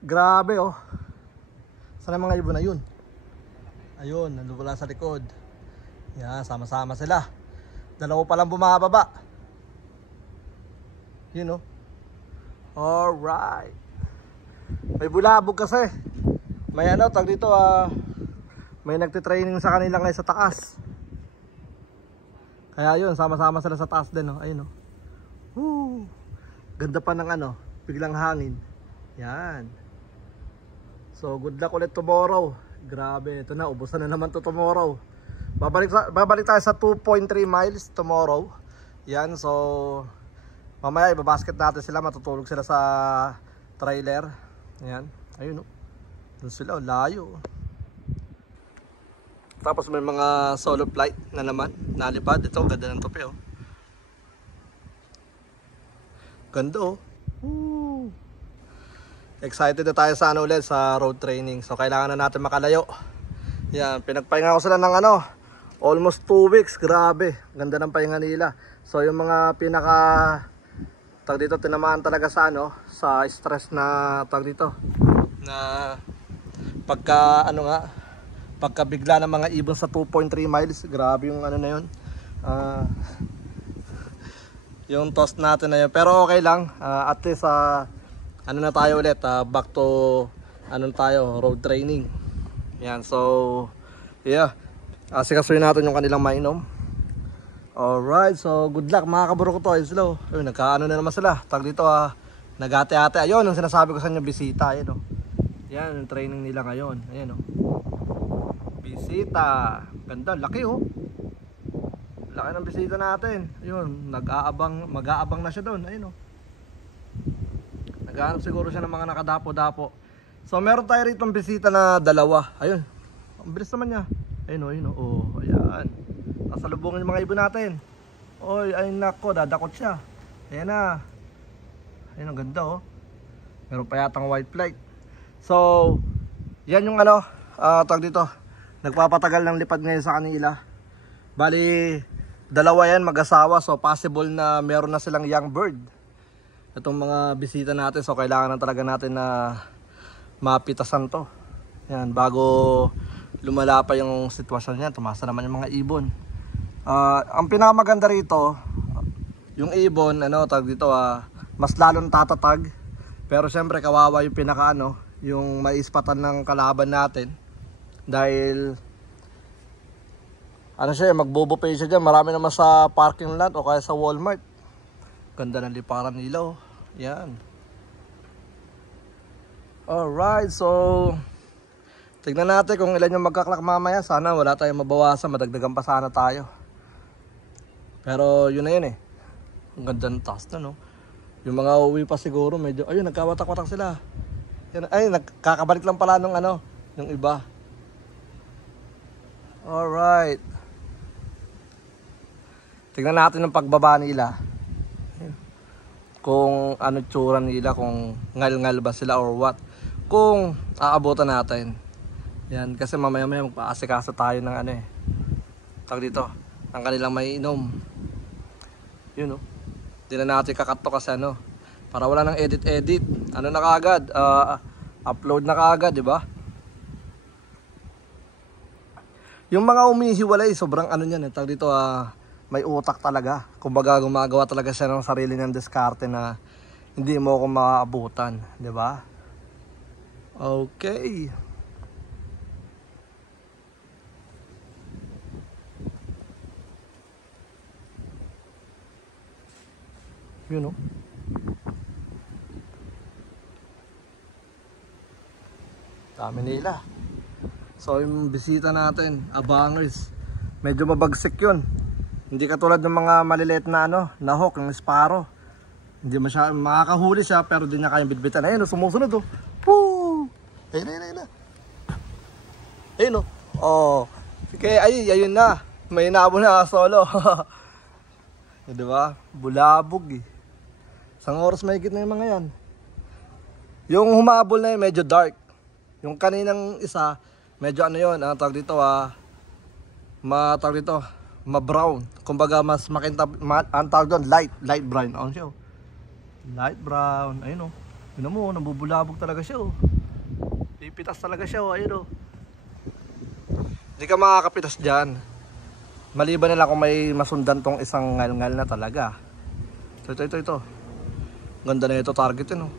Grabe oh. Saan ang mga ibon na yun? Ayun, nandun sa likod. Yan, sama-sama sila. Dalawa pa lang bumababa. Yun oh. Alright. May bulabog kasi. May ano, tag dito may nagtitraining sa kanila ngayon sa taas. Kaya yun, sama-sama sila sa taas din oh. Ayun oh. Woo. Ganda pa ng ano, biglang hangin. Yan. So good luck ulit tomorrow. Grabe, ito na, ubusan na naman to tomorrow. Babalik tayo sa 2.3 miles tomorrow. Yan, so mamaya ibabasket natin sila, matutulog sila sa trailer. Yan, ayun o. Doon sila, layo. Tapos may mga solo flight na naman, nalipad. Ito, ganda ng tope oh. Ganda oh. Woo. Excited na tayo sa ano ulit, sa road training. So kailangan na natin makalayo. Yan, pinagpahinga ko sila ng ano, almost 2 weeks. Grabe, ganda ng pahinga nila. So yung mga pinaka tag dito, tinamaan talaga sa ano, sa stress na tag dito, na pagka ano nga, pagka bigla ng mga ibon sa 2.3 miles. Grabe yung ano na yun, yung toss natin na yun. Pero okay lang, at least ano na tayo ulit, back to ano tayo, road training. Yan, so yeah, asikasuhin natin yung kanilang mainom. Alright, so good luck mga kaburo ko to. Slow. Ayun, nagkaano na naman sila. Tag dito nagate-ate. Ayun, yung sinasabi ko sa inyo, bisita. Ayun oh. Yan, yung training nila ngayon. Ayun oh. Bisita. Ganda, laki oh. Laki ng bisita natin. Ayun, mag-aabang na siya doon. Ayun oh. Naghahanap siguro siya ng mga nakadapo-dapo. So meron tayo rito ng bisita na dalawa. Ayun. Ang bilis naman niya. Ayun oh, ayun oh. Oh, ayan. Nasalubungin yung mga ibon natin. Oy, ay nako, dadakot siya. Ayan na. Ayun, ang ganda oh. Meron pa yatang white flight. So, yan yung ano, tawag dito, nagpapatagal ng lipad ngayon sa kanila. Bali, dalawa yan mag-asawa. So, possible na meron na silang young bird itong mga bisita natin. So, kailangan na talaga natin na mapitasan to. Yan, bago lumala pa yung sitwasyon niya. Tumasa naman yung mga ibon. Ang pinakamaganda rito, yung ibon, ano, tawag dito, mas lalong tatatag. Pero syempre kawawa yung pinaka ano, yung maispatan ng kalaban natin. Dahil ano siya, magbobo-pay siya dyan. Marami naman sa parking lot o kaya sa Walmart. Ganda ng liparan nila oh. Yan. Alright, so tignan natin kung ilan yung magkaklak mamaya. Sana wala tayong mabawasan, madagdagan pa sana tayo. Pero yun na yun eh. Ang ganda ng taas na no. Yung mga uwi pa siguro medyo, ayun, nagkawatak-watak sila. Yan, ay, nakakabalik lang pala nung ano, yung iba. Alright. Tignan natin ang pagbaba nila. Kung ano tsura nila, kung ngal-ngal ba sila or what. Kung aabutan natin. Yan, kasi mamaya-maya magpaasikaso tayo ng ano eh. Tawag dito, ang kanilang may inom. Yun oh. Hindi na natin kakato kasi ano, para wala nang edit-edit. Ano na kaagad, upload na kaagad, di ba? Yung mga umihiwalay, sobrang ano niyan eh. Tawag dito, may utak talaga. Kumbaga gumagawa talaga siya ng sarili ng diskarte na hindi mo ako maaabutan, di ba? Okay. Yun know? Dami nila. So yung bisita natin, abangers, medyo mabagsik yun. Hindi katulad ng mga maliliit na ano, na hawk, yung sparrow. Hindi masya, makakahuli siya pero di niya kayang bitbitan. Ayun, sumusunod oh. Woo! Ayun, ayun, ayun. Ayun oh. Oh. Sige, ayun na. May inabol na solo. Diba? Bulabog eh. Isang oras mahigit na yung mga yan. Yung humabol na yun, medyo dark. Yung kaninang isa, medyo ano yun, tawag dito tawag dito, ma-brown. Kumbaga mas makintab, ang tawag doon, light brown. Ano siya? Light brown, ayun oh. Yun mo, nabubulabog talaga siya oh. Pipitas talaga siya oh, ayun oh. Hindi ka makakapitas dyan. Maliban na lang kung may masundan tong isang ngal-ngal na talaga. So ito. Ganda na ito, targetin oh.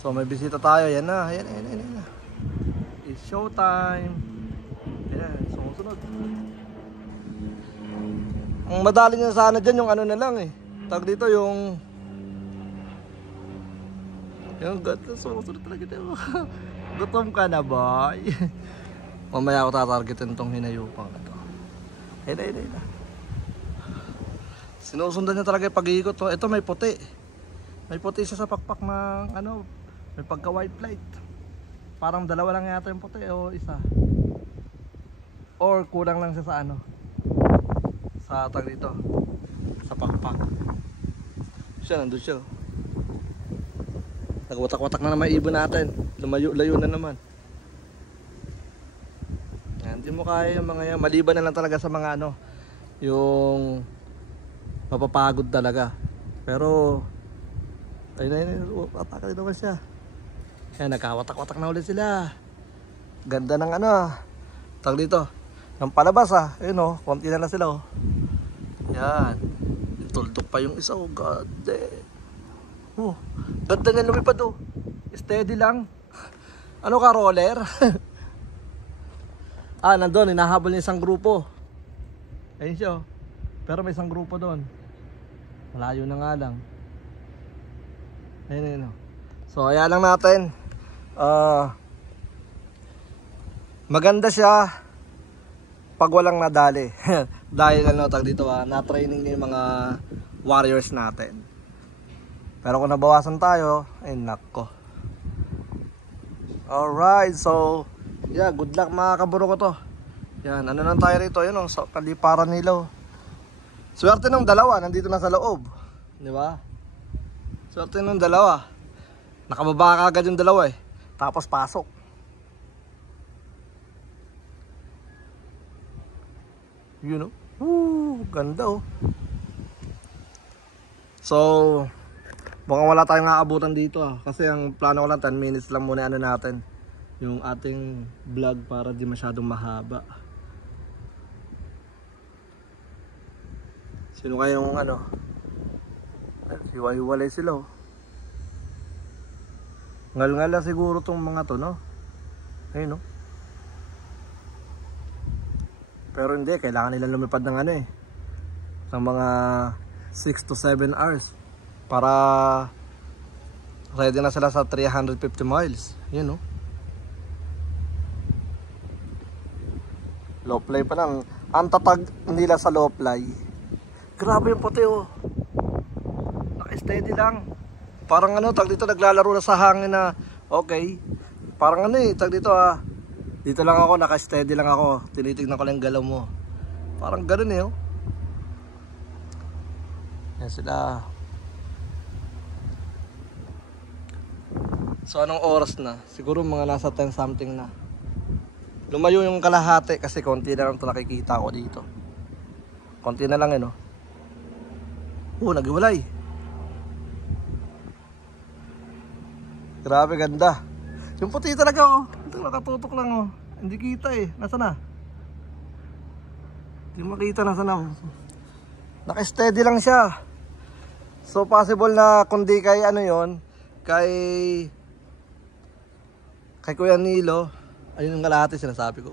So may bisita tayo, yan na. It's showtime. Yan, sumusunod. Ang madali niya sana dyan yung ano na lang eh. Tag dito yung sumusunod talaga dito. Gutom ka na boy. Mamaya ako tatargetin tong hinayupang ito. Ayun. Sinusundan niya talaga yung pag-iikot. Ito may puti. May puti siya sa pakpak ng ano. May pagka white light. Parang dalawa lang yata yung puti o isa. Or kulang lang siya sa ano. Sa tag dito. Sa pakpak. Siya nandun siya. Nagwatak-watak na naman ibon natin. Lumayo-layo na naman. Hindi mo kaya yung mga yan. Maliban na lang talaga sa mga ano, yung mapapagod talaga. Pero ayun, atake naman siya. Ayan, nagkawatak-watak na ulit sila. Ganda ng ano, tag dito, ng palabas ah. Ayun oh, konti na lang sila oh. Yan, tuldok pa yung isa oh, god damn. Oh, ganda na lumipad oh. Steady lang. Ano ka, roller? Nandun, hinahabol niya isang grupo. Ayun siya oh. Pero may isang grupo doon. Malayo na nga lang. Ayun oh. So ayan lang natin. Maganda siya pag walang nadali. Dahil ano tag dito na-training niya yung mga warriors natin. Pero kung nabawasan tayo, ay nako. Alright, so yeah, good luck mga kaburo ko to. Yan, ano lang tayo rito, yun oh, so, kaliparan nila oh. Swerte ng dalawa, nandito na sa loob. Di ba? Swerte ng dalawa. Nakababa ka agad yung dalawa eh. Tapos pasok. Yun oh. Ganda oh. So, mukhang wala tayong aabutan dito ah. Kasi ang plano ko lang 10 minutes lang muna ano natin. Yung ating vlog para di masyadong mahaba. Sino kayong ano? Hiwa-hiwalay sila oh. Ngal-ngal lang siguro tong mga to no? Ayun no? Pero hindi, kailangan nila lumipad ng ano eh. Ng mga 6 to 7 hours. Para ready na sila sa 350 miles. Yun no? Low play pa lang. Ang tatag nila sa low play. Grabe yung puti oh. Naka-steady lang. Parang ano, tag dito naglalaro na sa hangin na okay. Parang ano eh, tag dito ah. Dito lang ako, naka-steady lang ako. Tinitignan ko lang yung galaw mo. Parang ganun eh oh. Yan sila. So anong oras na? Siguro mga nasa 10 something na. Lumayo yung kalahati kasi konti na lang ito nakikita ko dito. Konti na lang eh no. Naghiwalay. Grabe ganda. Yung puti talaga oh. Ito nakatutok lang oh. Hindi kita eh. Nasaan na? Hindi makita nasaan na. Naka-steady lang siya. So possible na kundi kay ano yon, kay Kuya Nilo. Ayun yung kalahati sinasabi ko.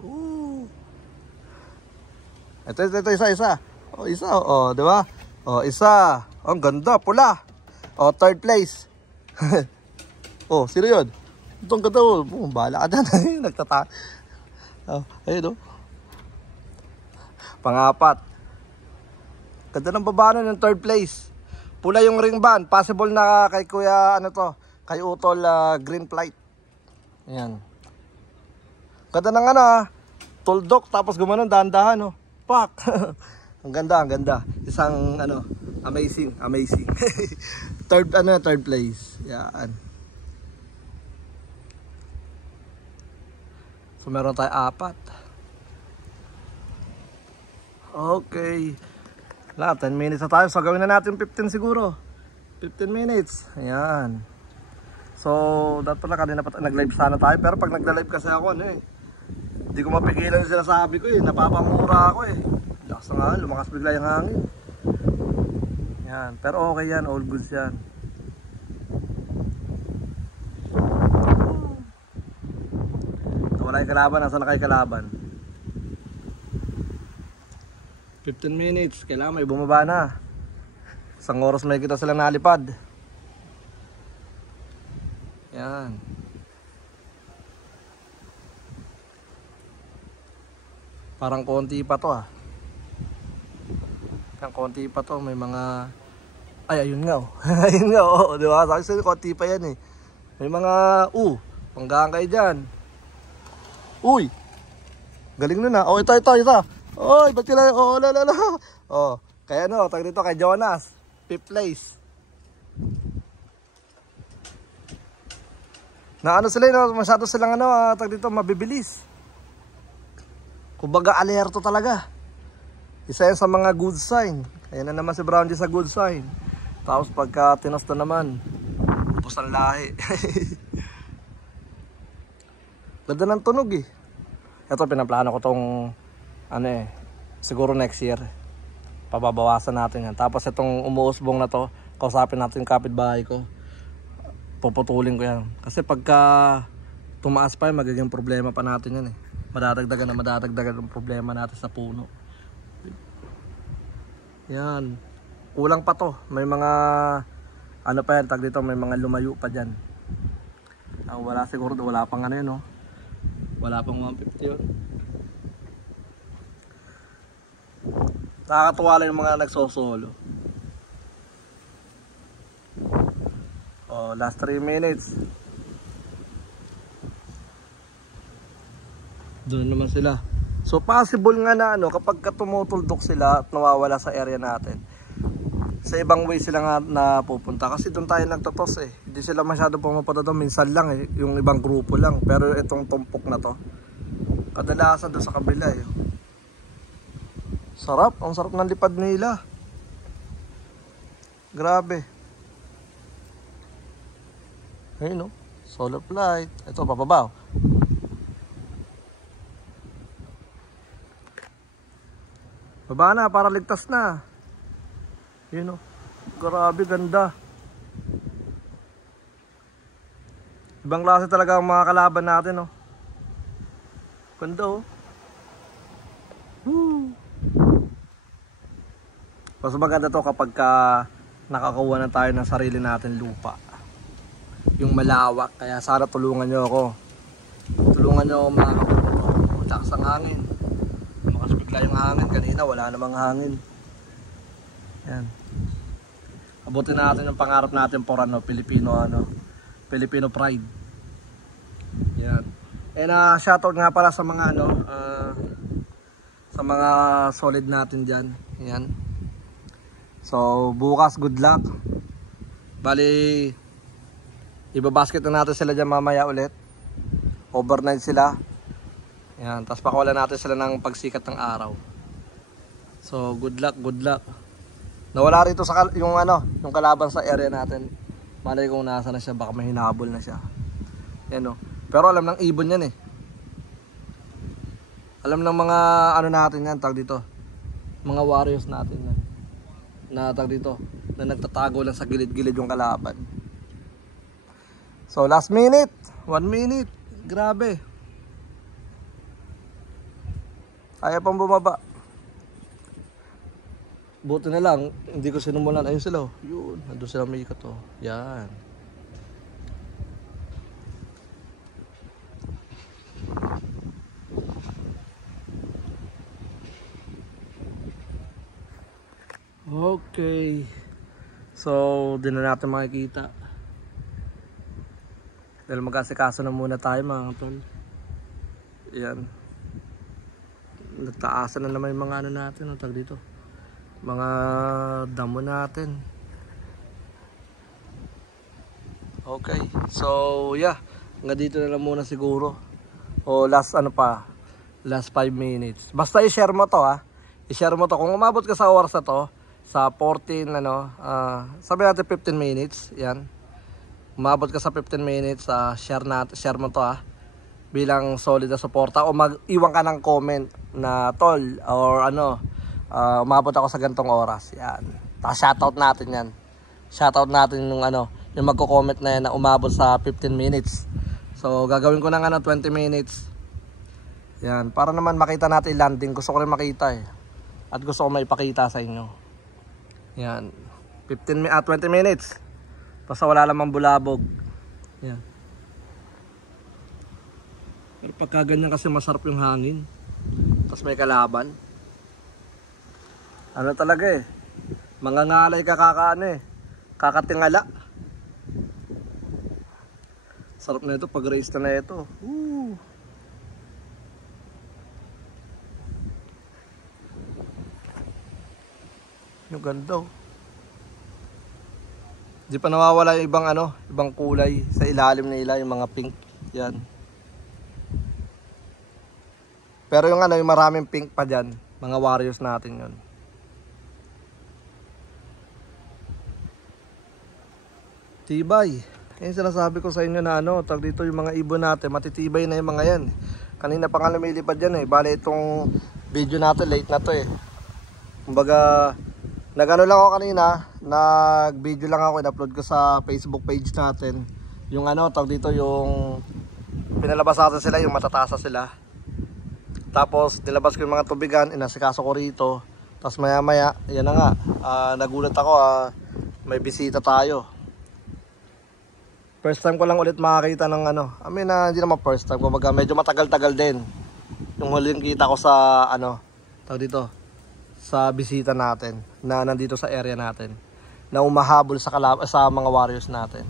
Ito isa. Oh, isa oh, di ba? Oh, isa. Oh, ang ganda, pula. Oh, third place. Oh, sino yun? Itong ganda oh. Bahala ka dyan. Nagtata. Oh, ayun oh. Pangapat. Ganda ng baba nun yung third place. Pula yung ring band. Possible na kay Kuya, ano to, kay Utol green flight. Ayan. Ganda ng ano tuldok tapos gumanon dahan-dahan oh. Pak. Ang ganda. Isang ano, amazing. third place. Yan. So meron tayo 4. Okay. 10 minutes na tayo. So gawin na natin 15 siguro. 15 minutes. Ayan. So, dapat pala kanina nag-live sana tayo. Pero pag nag-live kasi ako, ano eh, hindi ko mapigilan yung sinasabi ko eh. Napapamura ako eh. Lakas na nga, lumakas bigla yung hangin. Yan. Pero okay yan, all goods yan. Wala yung kalaban, nasa na kayo kalaban? 15 minutes, kailangan may bumaba na. Isang oras may kita silang nalipad. Yan. Parang konti pa to ah. Parang konti pa to, may mga... Ay, ayun nga oh. Ayun nga oh, di ba? Sabi sa'yo, konti pa yan eh. May mga... panggaan kayo dyan. Uy! Galing nun ah. Oh, ito. Oy, ba't ka lang? Oh, lala. Oh, kaya ano, tag dito kay Jonas. 5th place. Na ano sila, no? Masyado silang ano, tag dito, mabibilis. Kumbaga, alerto talaga. Isa yan sa mga good sign. Ayan na naman si Brown G sa good sign. Tapos pagka tinasta naman, upos ang lahi. Ganda ng tunog eh. Ito, pinaplano ko tong, ano eh, siguro next year. Pababawasan natin yan. Tapos itong umuusbong na to, kausapin natin yung kapitbahay ko. Puputulin ko yan. Kasi pagka tumaas pa yan, magiging problema pa natin yan eh. Madadagdagan ang problema natin sa puno. Yan. Kulang pa to. May mga, ano pa yan, tag dito, may mga lumayo pa dyan. Wala siguro, wala pang ano yun, no? Wala pang 150 yun. Nakakatuwa lang yung mga nagsosolo. Oh, last 3 minutes. Doon naman sila. So possible nga na ano, kapag tumutultok sila at nawawala sa area natin, sa ibang way sila nga napupunta. Kasi doon tayo nagtatos eh. Hindi sila masyado pumapunta doon. Minsan lang eh. Yung ibang grupo lang. Pero itong tumpok na to, kadalasan doon sa kabila eh. Sarap. Ang sarap ng lipad nila. Grabe. Ayun no. Solar flight. Ito papabaw. Baba na para ligtas na. Yun o. Grabe ganda. Ibang klase talaga ang mga kalaban natin o. Ganda o. Mas maganda to kapag nakakuha na tayo ng sarili natin lupa. Yung malawak. Kaya sana tulungan nyo ako. Tulungan nyo ako mga kaputo. Lakas ang hangin. Lumakas bigla yung hangin. Kanina wala namang hangin. Yan. Abutin natin yung pangarap natin for ano, Filipino pride. Yan. And shoutout nga pala sa mga ano, sa mga solid natin diyan. Yan. So bukas good luck. Bali ibabasket na natin sila diyan mamaya ulit. Overnight sila. Yan, tapos pakawalan natin sila ng pagsikat ng araw. So good luck, good luck. Nawala rito sa yung ano, yung kalaban sa area natin. Malay kung nasa na siya, baka may hinabol na siya. Yan o. Pero alam ng ibon yan eh. Alam ng mga ano natin yan, tag dito. Mga warriors natin yan. Na tag dito, na nagtatago lang sa gilid-gilid yung kalaban. So last minute, 1 minute. Grabe. Ayaw pang bumaba. Buti na lang, hindi ko sinumulan. Ayun sila, oh. Yun, nandun sila may ikat, oh. Yan. Okay. So, di na natin makikita. Dahil mag-asikaso na muna tayo, mga tol. Yan. Nagtaasan na naman yung mga ano natin, ang tag dito. Mga damo natin. Okay, so yeah, hanggang dito na lang muna siguro. O last ano pa, last 5 minutes. Basta i-share mo to ha. I-share mo to. Kung umabot ka sa oras na to, sa 14 sabi natin 15 minutes. Yan. Umabot ka sa 15 minutes, share mo to bilang solid na suporta, o mag-iwan ka ng comment na tol or umabot ako sa gantong oras. Yan. Shoutout natin yan. Shoutout natin yung yung magko-comment na yan na umabot sa 15 minutes. So gagawin ko ng 20 minutes. Yan, para naman makita natin landing. Gusto ko rin makita at gusto ko maipakita sa inyo. Yan. 20 minutes. Basta wala lamang bulabog. Yan. Pero pagka ganyan kasi masarap yung hangin. Tapos may kalaban. Talaga mangangalay ka kakatingala. Sarap na ito pag race na ito. Yung ganda. Di pa nawawala yung ibang kulay sa ilalim nila, yung mga pink. Yan. Pero yung yung maraming pink pa dyan, mga warriors natin yun. Tibay. Yan sinasabi ko sa inyo na dito yung mga ibon natin, matitibay na yung mga yan. Kanina pa nga lumilipad yan Bale itong video natin, late na to Kumbaga, lang ako kanina, nag-video lang ako, in-upload ko sa Facebook page natin. Yung dito yung pinalabas natin sila, yung matatasa sila. Tapos nilabas ko yung mga tubigan, inasikaso ko rito. Tapos maya maya, yan na nga, nagulat ako, may bisita tayo. First time ko lang ulit makakita ng hindi naman first time, kumbaga medyo matagal-tagal din. Yung huling kita ko sa dito, sa bisita natin na nandito sa area natin, na umahabol sa mga warriors natin.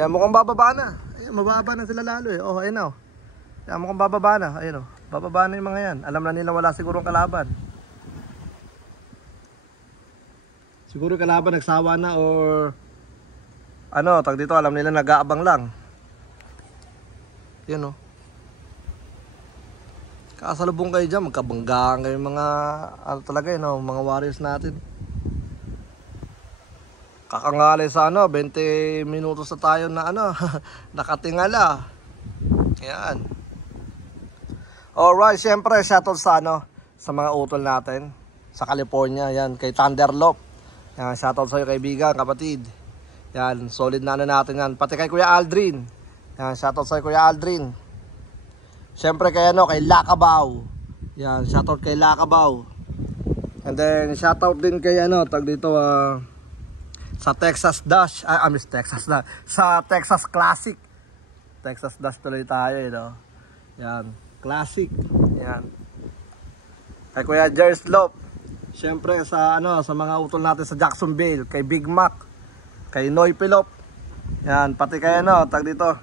Yan, mukhang bababa na. Ayun, mababa na sila lalo ayun Yan, mukhang bababa na. Ayun bababa na yung mga yan. Alam na nila wala sigurong kalaban. Siguro kalaban nagsawa na or dito alam nila nag-aabang lang. Yan kasalubong kayo dyan, magkabanggaan kayo mga talaga mga warriors natin. Kakangalay sa 20 minutos na tayo na nakatingala. Yan. Alright, syempre shoutout sa sa mga utol natin sa California. Yan, kay Thunderlop. Yan, shoutout sa iyo kaibigan, kapatid. Yan, solid na natin yan. Pati kay Kuya Aldrin. Yan, shoutout sa Kuya Aldrin. Siyempre kay kay Lakabaw. Yan, shoutout kay Lakabaw. And then shoutout din kay dito sa Texas Dash. Sa Texas Classic. Texas Dash tuloy tayo Yan, Classic. Yan. Kay Kuya Jerslop. Siyempre sa sa mga utol natin sa Jacksonville, kay Big Mac, kay Noy Pilop. Yan, pati kay dito,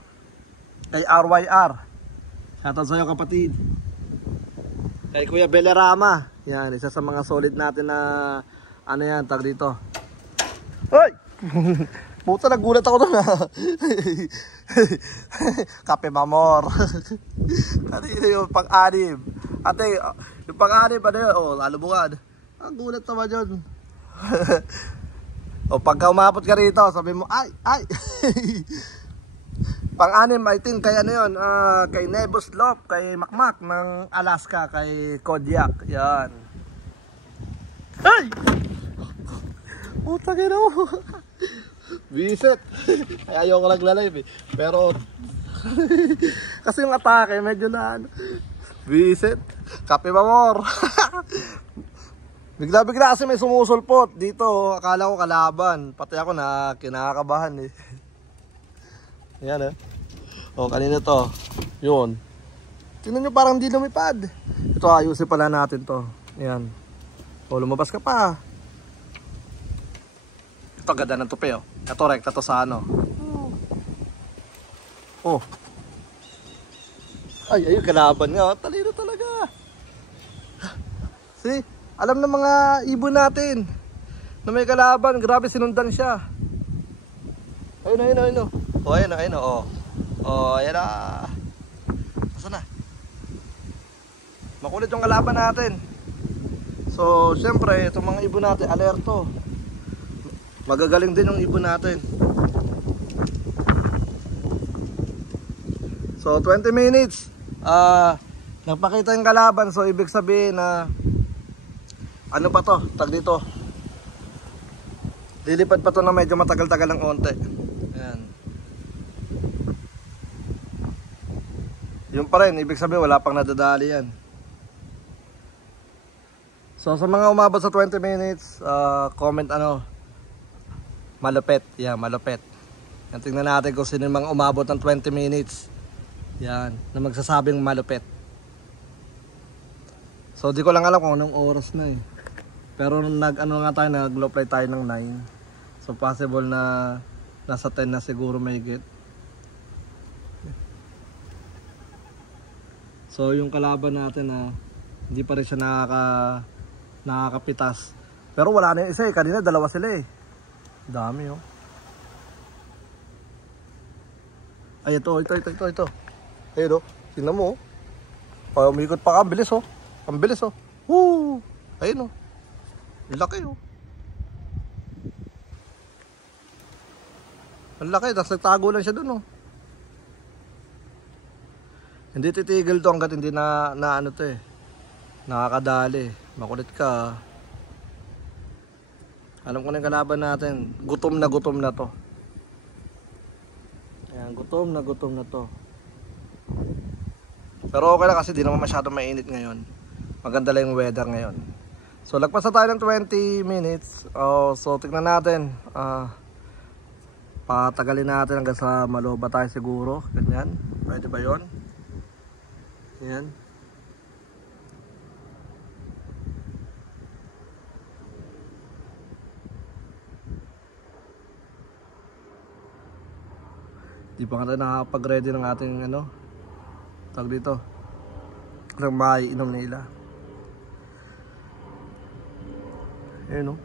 kay RYR. Shoutout sa iyo kapatid. Kay Kuya Belerama. Yan, isa sa mga solid natin na dito. Hoy! Puta, nagulat ako doon Kape Mamor. Yung pang-anim. Ate, yung pang-anim lalubungan. Ang gulat naman yun. Pagka umabot ka rito, sabi mo, ay. Pang-anim, I think, kay kay Nebuslop, kay Makmak ng Alaska, kay Kodiak. Yan. Ay! Puta mo. Visit. Ay, ayoko lang live Pero, kasi yung atake, medyo na Visit. Kape Mamor. Bigla-bigla kasi may sumusulpot. Dito, akala ko kalaban. Pati ako na kinakabahan Yan kanina to. Yun. Tingnan nyo, parang hindi lumipad. Ito, ayusin pala natin to. Yan. Lumabas ka pa. Ito, ganda ng tupi Ito, rekta to sa Ay, ayun, kalaban nga. Talino talaga. See? Alam ng mga ibon natin na may kalaban. Grabe, sinundan siya. Ayun. Ayun. Ayan na. Saan na? Makulit yung kalaban natin. So, syempre, itong mga ibon natin, alerto. Magagaling din yung ibon natin. So, 20 minutes. Nagpakita yung kalaban. So, ibig sabihin na ano pa to? Tag dito. Lilipad pa to na medyo matagal-tagal ng onte. Ayan. Yung pa rin, ibig sabihin wala pang nadadali yan. So sa mga umabot sa 20 minutes, comment ano, malupit. Yeah, malupit. Yan, tingnan natin kung sino yung mga umabot ng 20 minutes. Yan, na magsasabing malupit. So di ko lang alam kung anong oras na eh. Pero nag-low flight tayo ng 9. So possible na nasa 10 na siguro mahigit. So yung kalaban natin hindi pa rin siya nakakapitas. Pero wala na yung isa eh. Kanina dalawa sila eh. Dami oh. Ay ito. Ayun oh. Tingnan mo oh. Umikot pa ka. Ang bilis oh. Ang bilis oh. Woo! Ayun oh. Laki oh. Ang laki, tapos nagtago lang siya dun oh. Hindi titigil to hanggat hindi na ano to eh. Nakakadali. Makulit ka. Alam ko na yung kalaban natin. Gutom na to. Ayan, gutom na to. Pero okay lang kasi di naman masyadong mainit ngayon. Maganda lang yung weather ngayon. So lagpas na tayo ng 20 minutes. So tignan natin. Patagalin natin hanggang sa maloba tayo siguro. Ganyan. Pwede ba yun? Ayan. Di pa nga tayo nakapag-ready ng ating tawag dito. Ng maiinom nila. Ayan o.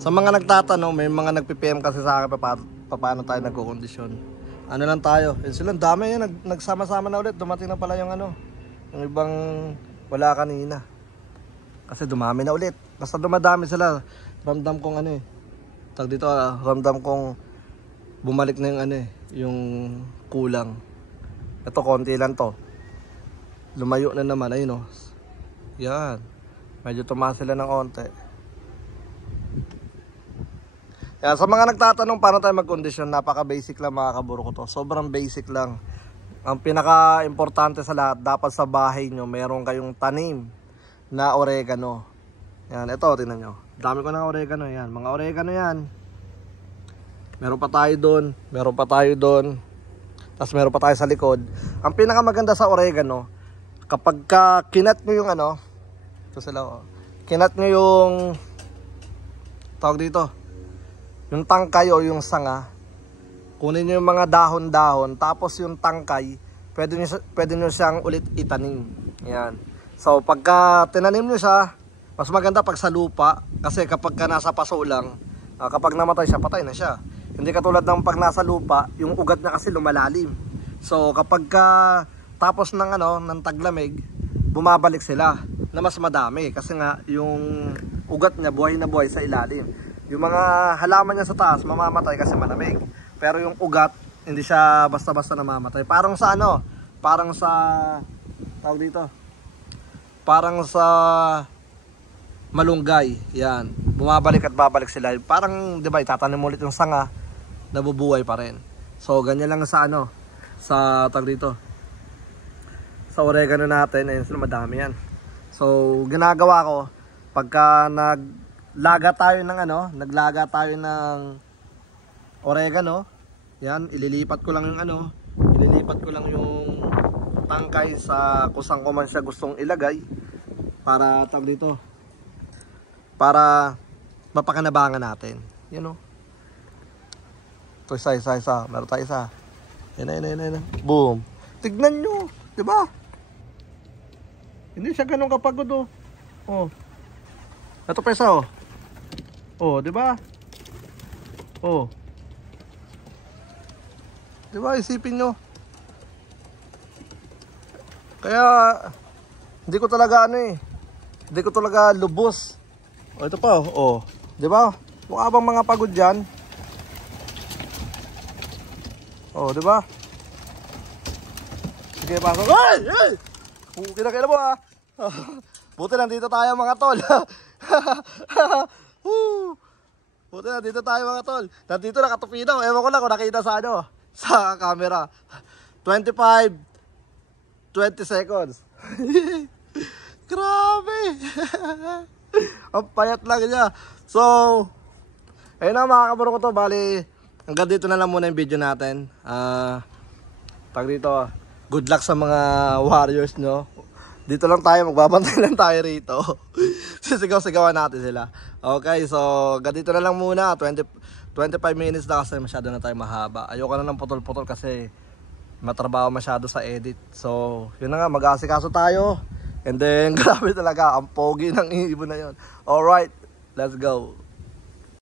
Sa mga nagtatanong, may mga nagpi-PM kasi sa akin paano tayo nagkukondisyon. Ano lang tayo, silang dami yan, nagsama-sama na ulit. Dumating na pala yung yung ibang wala kanina. Kasi dumami na ulit. Basta dumadami sila, ramdam kong tag dito, ramdam kong bumalik na yung yung kulang. Ito konti lang to. Lumayo na naman, ayun oh. Yan. Medyo tumaas sila ng konti. Yan, sa mga nagtatanong paano tayo mag-kondisyon, napaka-basic lang mga kaburo ko to. Sobrang basic lang. Ang pinaka-importante sa lahat, dapat sa bahay nyo, meron kayong tanim na oregano. Yan, ito, tingnan nyo. Dami ko ng oregano, yan. Mga oregano yan. Meron pa tayo doon. Tapos meron pa tayo sa likod. Ang pinakamaganda sa oregano, kapag kinat nyo yung ito sila, oh. Kinat nyo yung, tawag dito, yung tangkay o yung sanga, kunin nyo yung mga dahon-dahon, tapos yung tangkay, pwede nyo siyang ulit itanim. Yan. So, pagka tinanim nyo siya, mas maganda pag sa lupa, kasi kapag nasa paso lang, kapag namatay siya, patay na siya. Hindi katulad ng pag nasa lupa, yung ugat niya kasi lumalalim. So, kapag tapos ng ng taglamig, bumabalik sila na mas madami, kasi nga yung ugat niya buhay na buhay sa ilalim. Yung mga halaman niya sa taas mamamatay kasi malamig. Pero yung ugat hindi siya basta-basta namamatay. Parang sa parang sa tawag dito. Parang sa malunggay. Yan. Bumabalik at babalik sila. Parang 'di ba itatanim mo ulit yung sanga, nabubuhay pa rin. So ganyan lang sa sa tawag dito. Sa oregano natin, ayun sila madami yan. So ginagawa ko pagka naglaga tayo ng oregano, yan, ililipat ko lang yung tangkay sa kusang ko man siya gustong ilagay para tawag dito, para mapakanabangan natin. Yan o. Ito isa. Meron tayo isa. Yan. Boom. Tignan nyo. Diba? Hindi siya ganun kapagod oh. Oh. Ito pa isa oh. Oh, di ba? Oh. Di ba isipin nyo? Kaya, hindi ko talaga hindi ko talaga lubos. O, ito pa, di ba? Mukha bang mga pagod yan? Di ba? Sige, pasok. Ay! Ay! Kinakila mo Buti nandito tayo mga tol. Buti nandito tayo mga tol. Nandito nakatupinaw. Ewan ko lang kung nakita sa sa camera. 25, 20 seconds. Grabe. Ang payat lang niya. So, ayun na mga kabaro ko to. Bali, hanggang dito na lang muna yung video natin. Tag dito, good luck sa mga warriors nyo. Dito lang tayo, magbabantay lang tayo rito. Sisigaw-sigawan natin sila. Okay, so hanggang dito na lang muna. 25 minutes na kasi masyado na tayo mahaba. Ayoko na ng putol-putol kasi matrabaho masyado sa edit. So, yun na nga, mag-aasikaso tayo. And then, grabe talaga, ang pogi ng ibon na yun. Alright, let's go.